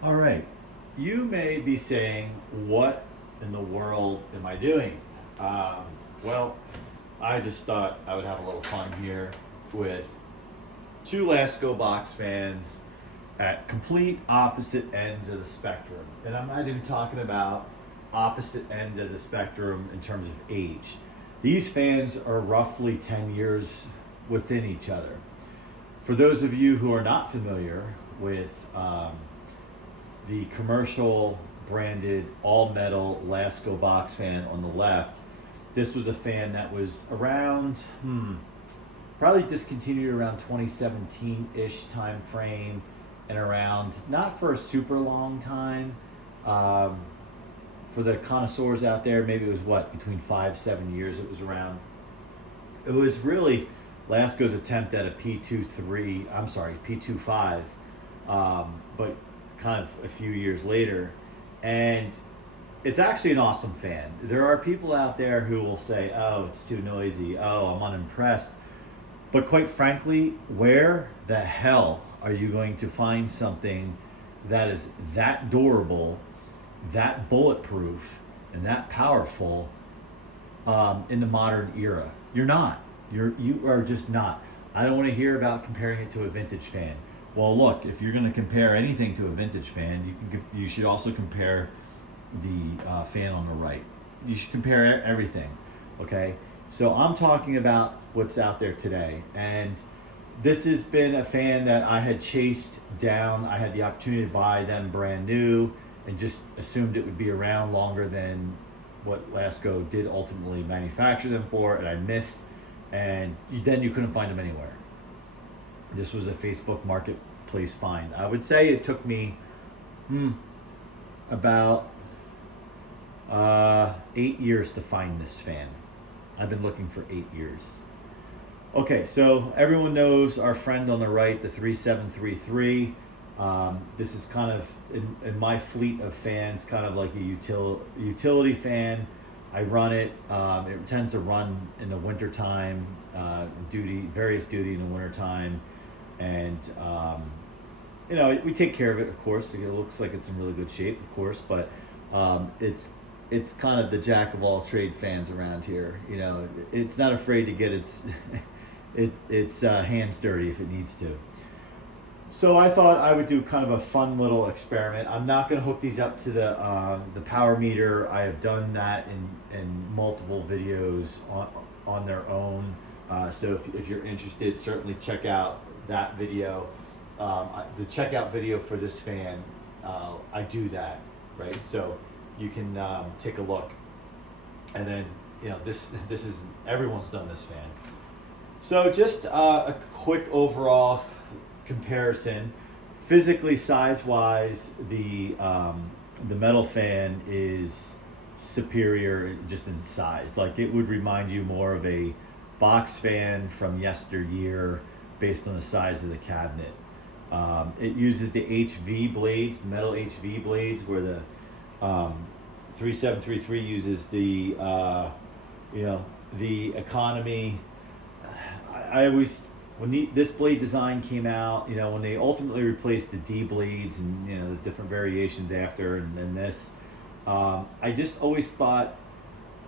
All right. You may be saying, what in the world am I doing? Well, I just thought I would have a little fun here with two Lasko box fans at complete opposite ends of the spectrum. And I'm not even talking about opposite end of the spectrum in terms of age. These fans are roughly 10 years within each other. For those of you who are not familiar with the commercial branded all metal Lasko box fan on the left, this was a fan that was around, probably discontinued around 2017-ish time frame, and around, not for a super long time. For the connoisseurs out there, maybe it was what, between 5-7 years it was around. It was really Lasko's attempt at a P25, but kind of a few years later. And it's actually an awesome fan. There are people out there who will say, oh, it's too noisy, oh, I'm unimpressed. But quite frankly, where the hell are you going to find something that is that durable, that bulletproof, and that powerful in the modern era? You're not. You are just not. I don't want to hear about comparing it to a vintage fan. Well, look, if you're going to compare anything to a vintage fan, you should also compare the fan on the right. You should compare everything, okay? So I'm talking about what's out there today, and this has been a fan that I had chased down. I had the opportunity to buy them brand new and just assumed it would be around longer than what Lasko did ultimately manufacture them for, and I missed, and then you couldn't find them anywhere. This was a Facebook Marketplace find. I would say it took me about 8 years to find this fan. I've been looking for 8 years. Okay, so everyone knows our friend on the right, the 3733. This is kind of, in my fleet of fans, kind of like a utility fan. I run it. It tends to run in the wintertime, various duty in the wintertime. And, we take care of it, of course. It looks like it's in really good shape, of course, but it's kind of the jack of all trade fans around here. It's not afraid to get its hands dirty if it needs to. So I thought I would do kind of a fun little experiment. I'm not going to hook these up to the power meter. I have done that in multiple videos on their own. So if you're interested, certainly check out that video. The checkout video for this fan, I do that, right? So you can take a look, and then this is, everyone's done this fan. So just a quick overall comparison. Physically, size-wise, the metal fan is superior just in size. Like, it would remind you more of a box fan from yesteryear based on the size of the cabinet. It uses the HV blades, the metal HV blades, where the 3733 uses the the economy. I always, when this blade design came out, when they ultimately replaced the D blades and the different variations after, and then this, I just always thought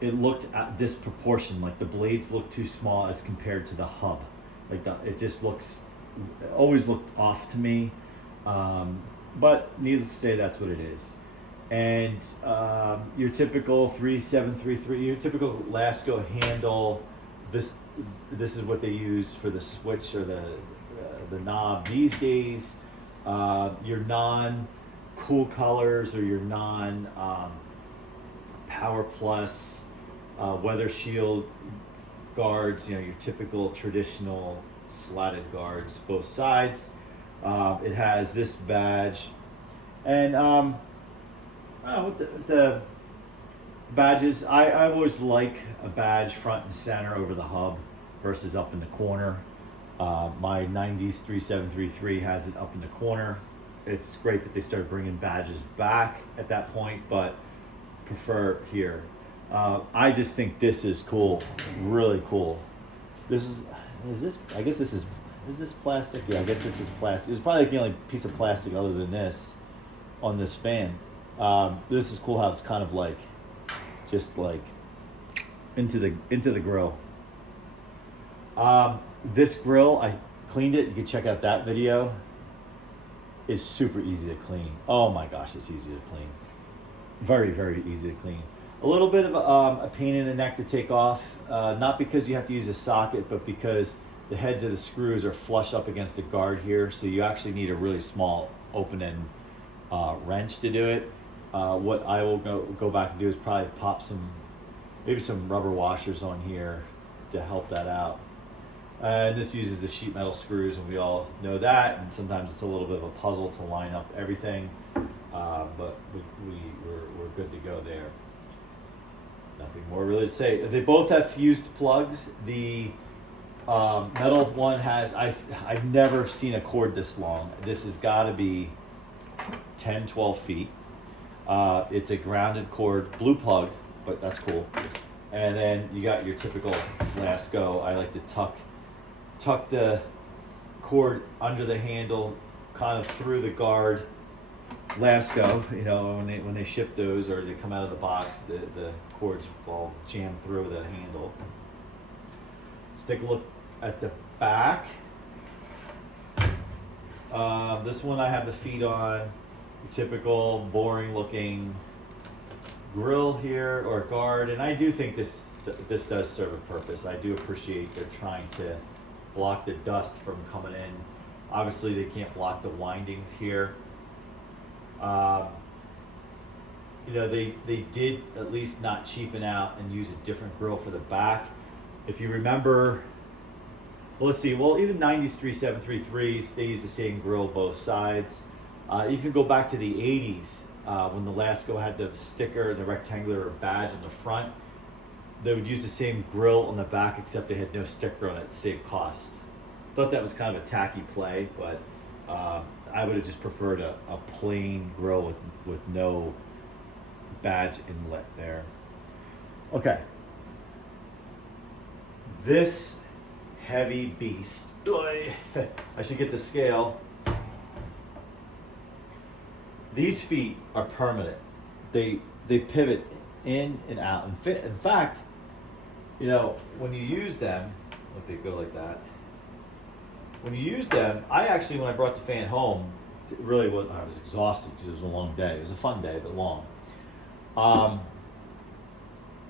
it looked disproportionate. Like the blades look too small as compared to the hub. Like it just always looked off to me. But needless to say, that's what it is. And your typical 3733, your typical Lasko handle. This is what they use for the switch or the knob these days. Your non-cool colors, or your non-Power Plus weather shield guards. Your typical traditional slatted guards, both sides. It has this badge, and with the badges, I always like a badge front and center over the hub versus up in the corner. My 90s 3733 has it up in the corner. It's great that they started bringing badges back at that point, but prefer here. I just think this is cool, really cool. Is this plastic? Yeah, I guess this is plastic. It's probably like the only piece of plastic other than this on this fan. This is cool how it's kind of like, just like into the grill. This grill, I cleaned it. You can check out that video. It's super easy to clean. Oh my gosh, it's easy to clean. Very, very easy to clean. A little bit of a pain in the neck to take off, not because you have to use a socket, but because the heads of the screws are flush up against the guard here, so you actually need a really small open end wrench to do it. What I will go back and do is probably pop maybe some rubber washers on here to help that out. And this uses the sheet metal screws, and we all know that, and sometimes it's a little bit of a puzzle to line up everything, but we're good to go there. Nothing more really to say. They both have fused plugs. The metal one has, I've never seen a cord this long. This has got to be 10, 12 feet. It's a grounded cord, blue plug, but that's cool. And then you got your typical Lasko. I like to tuck the cord under the handle, kind of through the guard. Lasko, you know, when they ship those or they come out of the box, the cords all jammed through the handle. Let's take a look at the back. This one I have the feet on, your typical boring looking grill here or guard, and I do think this does serve a purpose. I do appreciate they're trying to block the dust from coming in. Obviously they can't block the windings here. You know, they did at least not cheapen out and use a different grill for the back. If you remember, well, let's see, well, even 90s 3733s, they use the same grill both sides. You can go back to the 80s when the Lasko had the sticker, the rectangular badge on the front. They would use the same grill on the back, except they had no sticker on it to save cost. Thought that was kind of a tacky play, but I would have just preferred a plain grill with no badge inlet there. Okay. This heavy beast, I should get the scale. These feet are permanent. They pivot in and out. In fact, you know, when you use them, look, they go like that. When you use them, I actually, when I brought the fan home, really I was exhausted because it was a long day. It was a fun day, but long.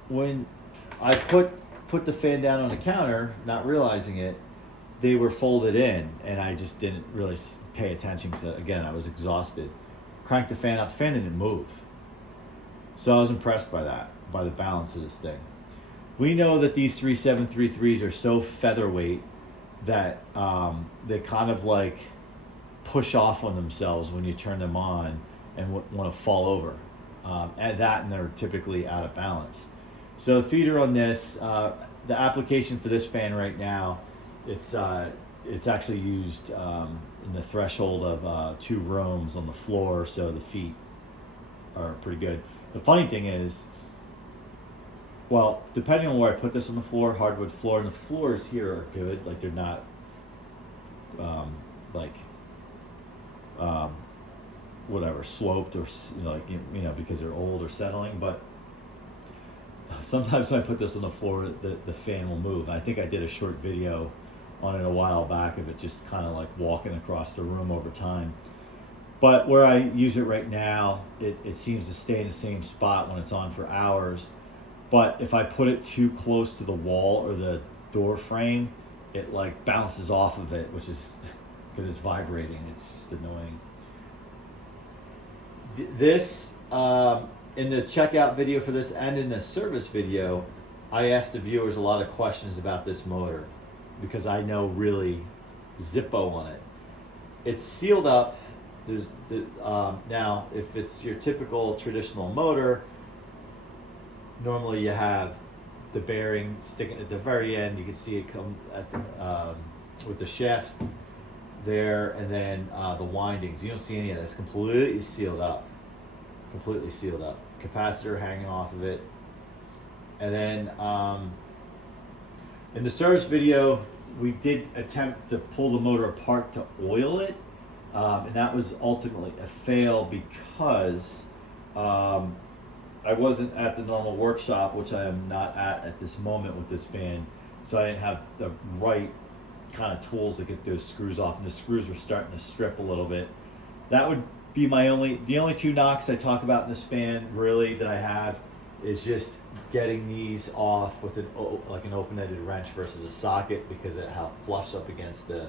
When I put the fan down on the counter, not realizing it, they were folded in, and I just didn't really pay attention because, again, I was exhausted. Cranked the fan up, the fan didn't move. So I was impressed by that, by the balance of this thing. We know that these 3733s are so featherweight that they kind of like push off on themselves when you turn them on and want to fall over. And they're typically out of balance. So the feeder on this, the application for this fan right now, it's actually used in the threshold of 2 rooms on the floor, so the feet are pretty good. The funny thing is, well, depending on where I put this on the floor, hardwood floor, and the floors here are good, like they're not whatever, sloped or, you know, like, you know, because they're old or settling, but sometimes when I put this on the floor, the fan will move. I think I did a short video on it a while back of it just kind of like walking across the room over time. But where I use it right now, it seems to stay in the same spot when it's on for hours. But if I put it too close to the wall or the door frame, it like bounces off of it, which is because it's vibrating. It's just annoying. This, in the checkout video for this and in the service video, I asked the viewers a lot of questions about this motor because I know really Zippo on it. It's sealed up. There's now, if it's your typical traditional motor, normally you have the bearing sticking at the very end. You can see it come at the, with the shaft there, and then the windings. You don't see any of that. It's completely sealed up. Completely sealed up. Capacitor hanging off of it. And then in the service video, we did attempt to pull the motor apart to oil it. And that was ultimately a fail because I wasn't at the normal workshop, which I am not at this moment with this fan, so I didn't have the right kind of tools to get those screws off, and the screws were starting to strip a little bit. That would be the only two knocks I talk about in this fan really that I have is just getting these off with like an open-ended wrench versus a socket because of how flush up against the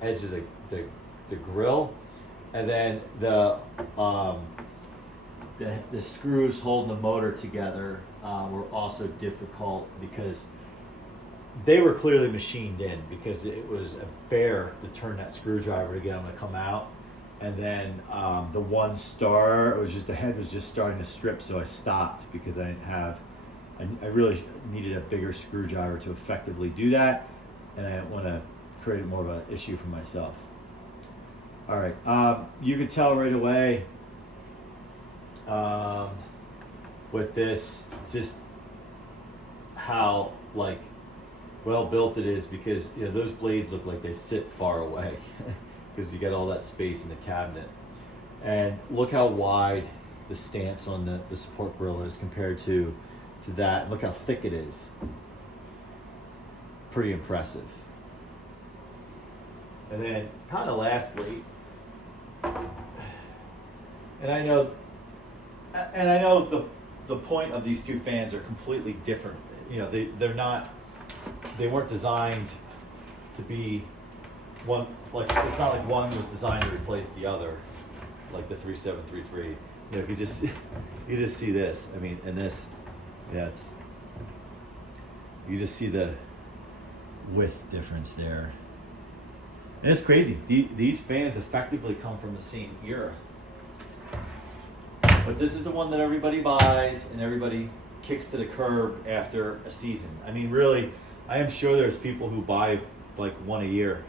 edge of the grill, and then the screws holding the motor together were also difficult because they were clearly machined in because it was a bear to turn that screwdriver to get them to come out. And then the one star, the head was just starting to strip, so I stopped because I didn't have, I really needed a bigger screwdriver to effectively do that, and I didn't want to create more of an issue for myself. All right, you can tell right away with this just how like well built it is because those blades look like they sit far away. Because you get all that space in the cabinet. And look how wide the stance on the support grill is compared to that. Look how thick it is. Pretty impressive. And then kind of lastly, and I know the point of these two fans are completely different. They weren't designed to be one, like it's not like one was designed to replace the other, like the 3733. You just see this. I mean, and this, you just see the width difference there. And it's crazy. These fans effectively come from the same era. But this is the one that everybody buys and everybody kicks to the curb after a season. I mean, really, I am sure there's people who buy like one a year.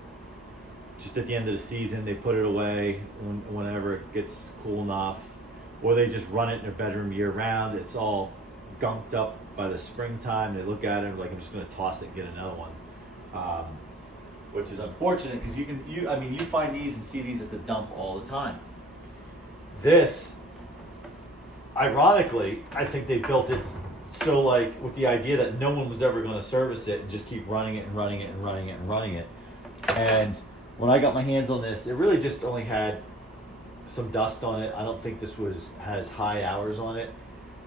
Just at the end of the season, they put it away whenever it gets cool enough, or they just run it in their bedroom year round. It's all gunked up by the springtime. They look at it like, I'm just going to toss it and get another one, which is unfortunate because you find these and see these at the dump all the time. This, ironically, I think they built it so like with the idea that no one was ever going to service it and just keep running it and running it and running it and running it. And when I got my hands on this, it really just only had some dust on it. I don't think this has high hours on it.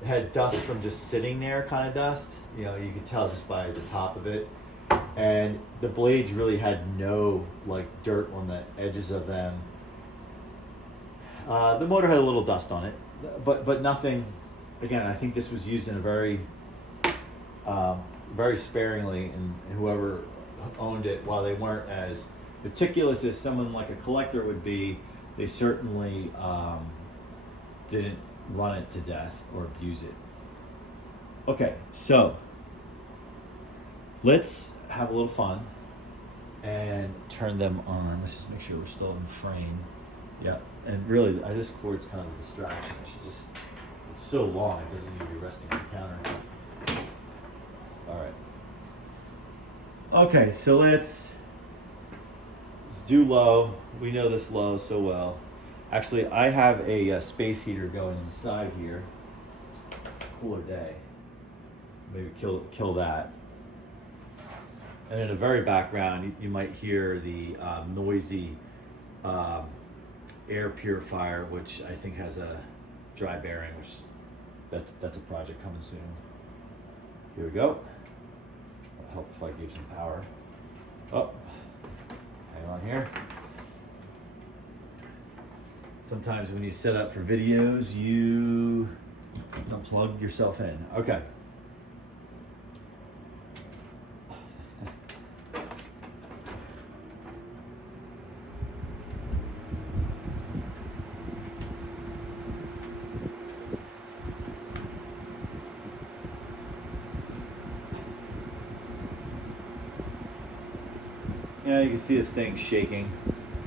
It had dust from just sitting there, kind of dust. You could tell just by the top of it. And the blades really had no like dirt on the edges of them. The motor had a little dust on it, but nothing. Again, I think this was used in a very, very sparingly, and whoever owned it, while they weren't as meticulous as someone like a collector would be, they certainly didn't run it to death or abuse it. Okay, so let's have a little fun and turn them on. Let's just make sure we're still in frame. Yeah, and really, this cord's kind of a distraction. I should just, it's so long, it doesn't need to be resting on the counter. All right. Okay, so let's do low. We know this low so well. Actually, I have a space heater going inside here. It's a cooler day. Maybe kill that. And in the very background, you might hear the noisy air purifier, which I think has a dry bearing, which that's a project coming soon. Here we go. It'll help if I give some power. Oh, hang on here. Sometimes when you set up for videos, you don't plug yourself in. Okay. Yeah, you can see this thing shaking.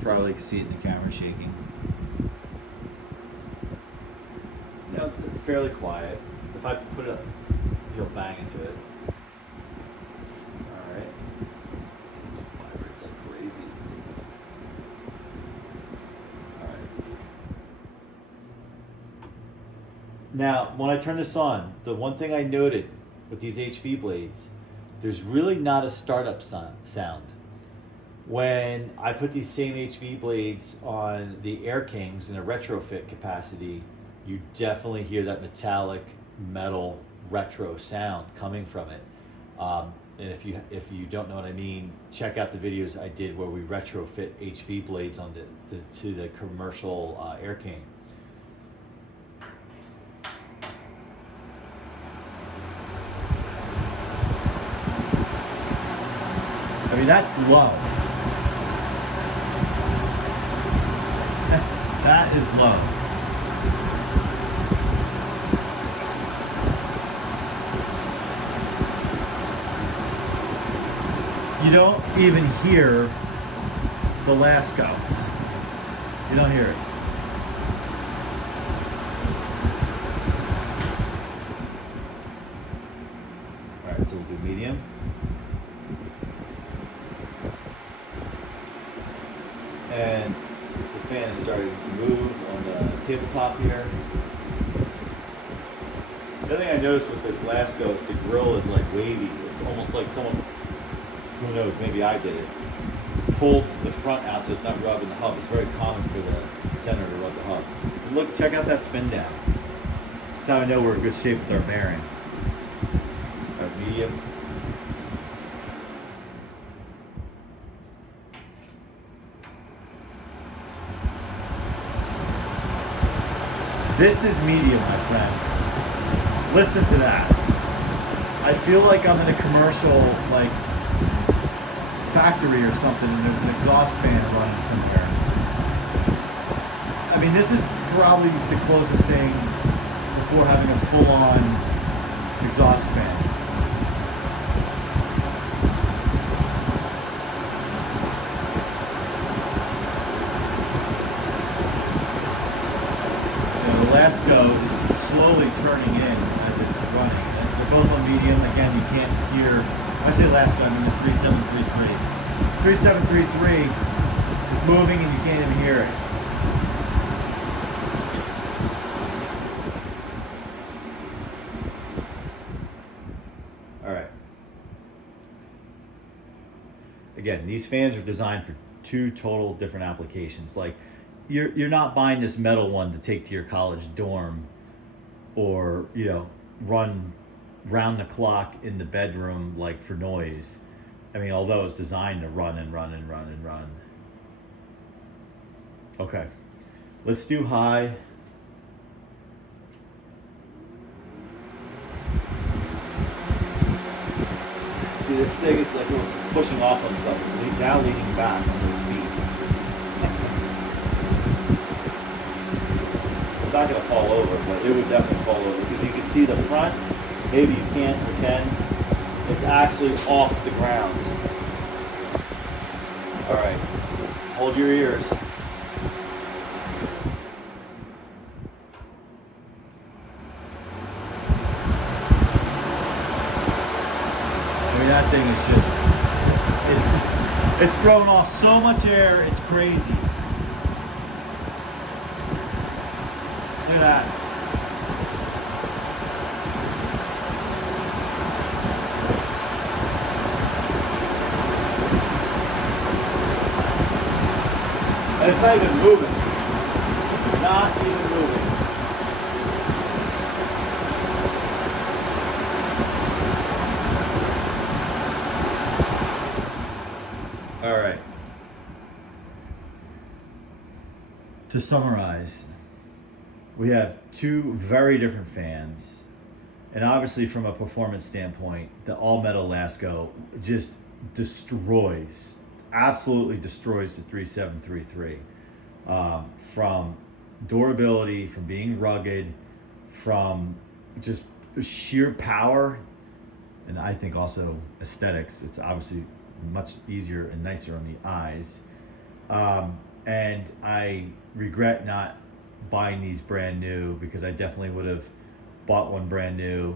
Probably can see it in the camera shaking. It's fairly quiet. If I put it up, you'll bang into it. Alright. It vibrates like crazy. Now, when I turn this on, the one thing I noted with these HV blades, there's really not a startup sound. When I put these same HV blades on the Air Kings in a retrofit capacity, you definitely hear that metallic metal retro sound coming from it. And if you don't know what I mean, check out the videos I did where we retrofit HV blades on to the commercial Air King. I mean, that's low. That is low. You don't even hear the Lasko. You don't hear it. All right, so we'll do medium. And the fan is starting to move on the tabletop here. The other thing I noticed with this Lasko is the grill is like wavy. It's almost like someone, who knows, maybe I did it, pulled the front out so it's not rubbing the hub. It's very common for the center to rub the hub. And look, check out that spin down. That's how I know we're in good shape with our bearing. Our medium. This is medium, my friends. Listen to that. I feel like I'm in a commercial, like, factory or something, and there's an exhaust fan running somewhere. I mean, this is probably the closest thing before having a full-on exhaust fan. Lasko is slowly turning in as it's running. They're both on medium. Again, you can't hear. When I say Lasko, I mean the 3733. 3733 is moving and you can't even hear it. All right. Again, these fans are designed for two total different applications. Like, you're not buying this metal one to take to your college dorm or, you know, run round the clock in the bedroom, like, for noise. I mean, although it's designed to run and run and run and run. Okay, let's do high. See, this thing is like it's pushing off on itself. It's now leaning back on those feet. It's not going to fall over, but it would definitely fall over because you can see the front. Maybe you can't or can. It's actually off the ground. All right, hold your ears. I mean, that thing is just, it's throwing off so much air, it's crazy. Look at that. And it's not even moving. Not even moving. All right. To summarize, we have two very different fans, and obviously from a performance standpoint, the all-metal Lasko just destroys, absolutely destroys the 3733. From durability, from being rugged, from just sheer power, and I think also aesthetics. It's obviously much easier and nicer on the eyes. And I regret not buying these brand new because I definitely would have bought one brand new,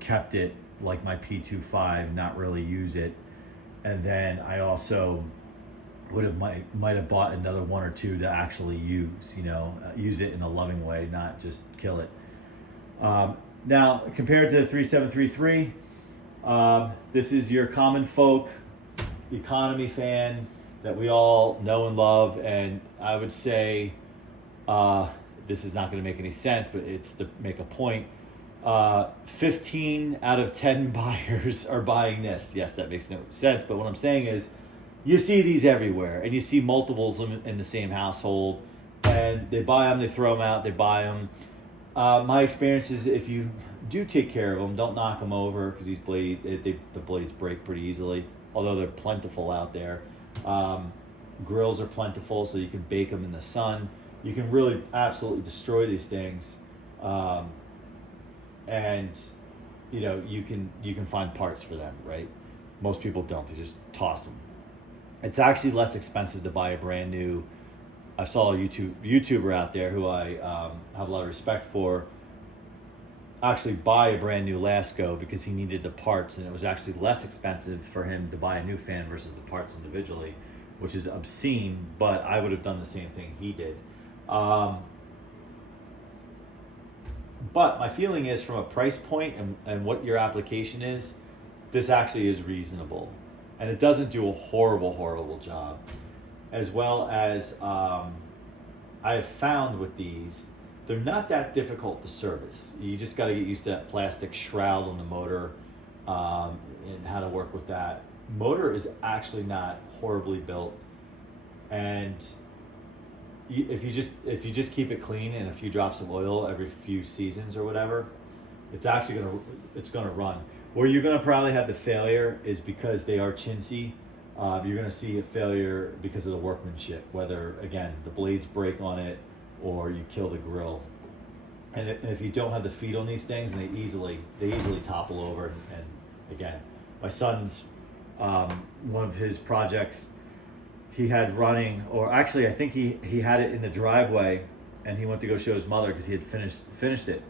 kept it like my P25, not really use it, and then I also would have might have bought another one or two to actually use, use it in a loving way, not just kill it. Now, compared to the 3733, this is your common folk economy fan that we all know and love, and I would say this is not going to make any sense, but it's to make a point. 15 out of 10 buyers are buying this. Yes, that makes no sense, but what I'm saying is you see these everywhere, and you see multiples in the same household, and they buy them, they throw them out, they buy them. My experience is if you do take care of them, don't knock them over, because these the blades break pretty easily, although they're plentiful out there. Grills are plentiful, so you can bake them in the sun. You can really absolutely destroy these things, and you can find parts for them, right? Most people don't; they just toss them. It's actually less expensive to buy a brand new. I saw a YouTuber out there who I have a lot of respect for actually buy a brand new Lasko because he needed the parts, and it was actually less expensive for him to buy a new fan versus the parts individually, which is obscene, but I would have done the same thing he did. But my feeling is, from a price point and what your application is, this actually is reasonable. And it doesn't do a horrible job. As well as I have found with these, they're not that difficult to service. You just got to get used to that plastic shroud on the motor and how to work with that. Motor is actually not horribly built, and if you just keep it clean and a few drops of oil every few seasons or whatever, it's actually gonna run. Where you're gonna probably have the failure is because they are chintzy. You're gonna see a failure because of the workmanship, whether again the blades break on it or you kill the grill. And if you don't have the feet on these things, they easily topple over. And again, my son's one of his projects he had running, or actually I think he had it in the driveway, and he went to go show his mother because he had finished it,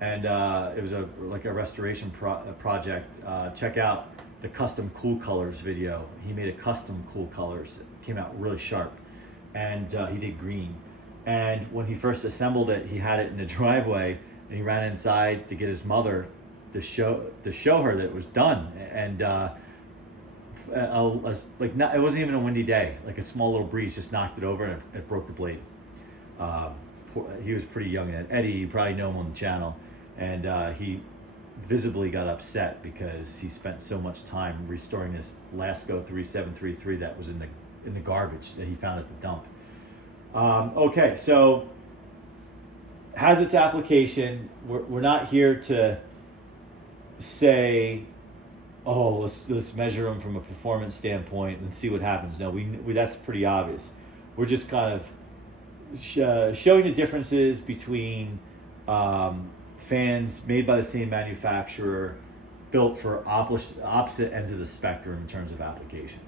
and it was a restoration project. Check out the custom cool colors video. He made a custom cool colors. It came out really sharp, and he did green. And when he first assembled it, he had it in the driveway, and he ran inside to get his mother to show her that it was done. And it wasn't even a windy day. Like a small little breeze just knocked it over, and it broke the blade. He was pretty young. Eddie, you probably know him on the channel, and he visibly got upset because he spent so much time restoring this Lasko 3733 that was in the garbage that he found at the dump. Okay, so has its application. We're not here to say, oh, let's measure them from a performance standpoint and see what happens. No, we that's pretty obvious. We're just kind of showing the differences between fans made by the same manufacturer, built for opposite ends of the spectrum in terms of application.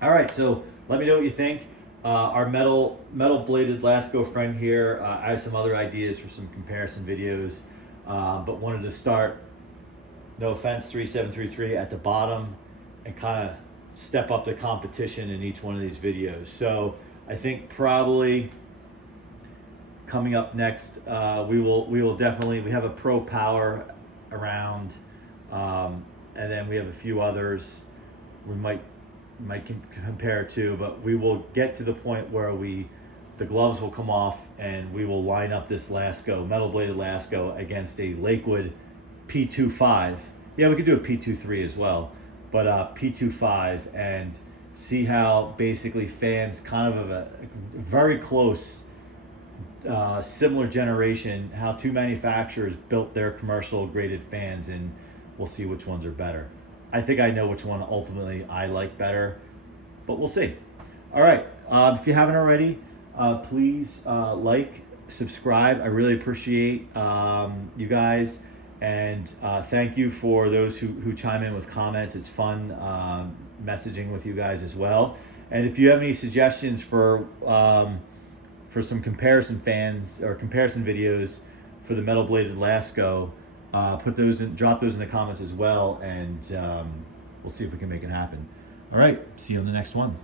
All right, so let me know what you think. Our metal bladed Lasko friend here, I have some other ideas for some comparison videos, but wanted to start, no offense, 3733 at the bottom and kind of step up the competition in each one of these videos. So I think probably coming up next, we will definitely, we have a Pro Power around, and then we have a few others we might compare to, but we will get to the point where the gloves will come off and we will line up this Lasko, metal bladed Lasko, against a Lakewood P25. Yeah, we could do a P23 as well, but P25, and see how basically fans kind of a very close, similar generation, how two manufacturers built their commercial graded fans, and we'll see which ones are better. I think I know which one ultimately I like better, but we'll see. All right, if you haven't already, please like, subscribe. I really appreciate you guys, and thank you for those who chime in with comments. It's fun messaging with you guys as well. And if you have any suggestions for some comparison fans or comparison videos for the metal bladed Lasko, drop those in the comments as well, and we'll see if we can make it happen. All right, see you on the next one.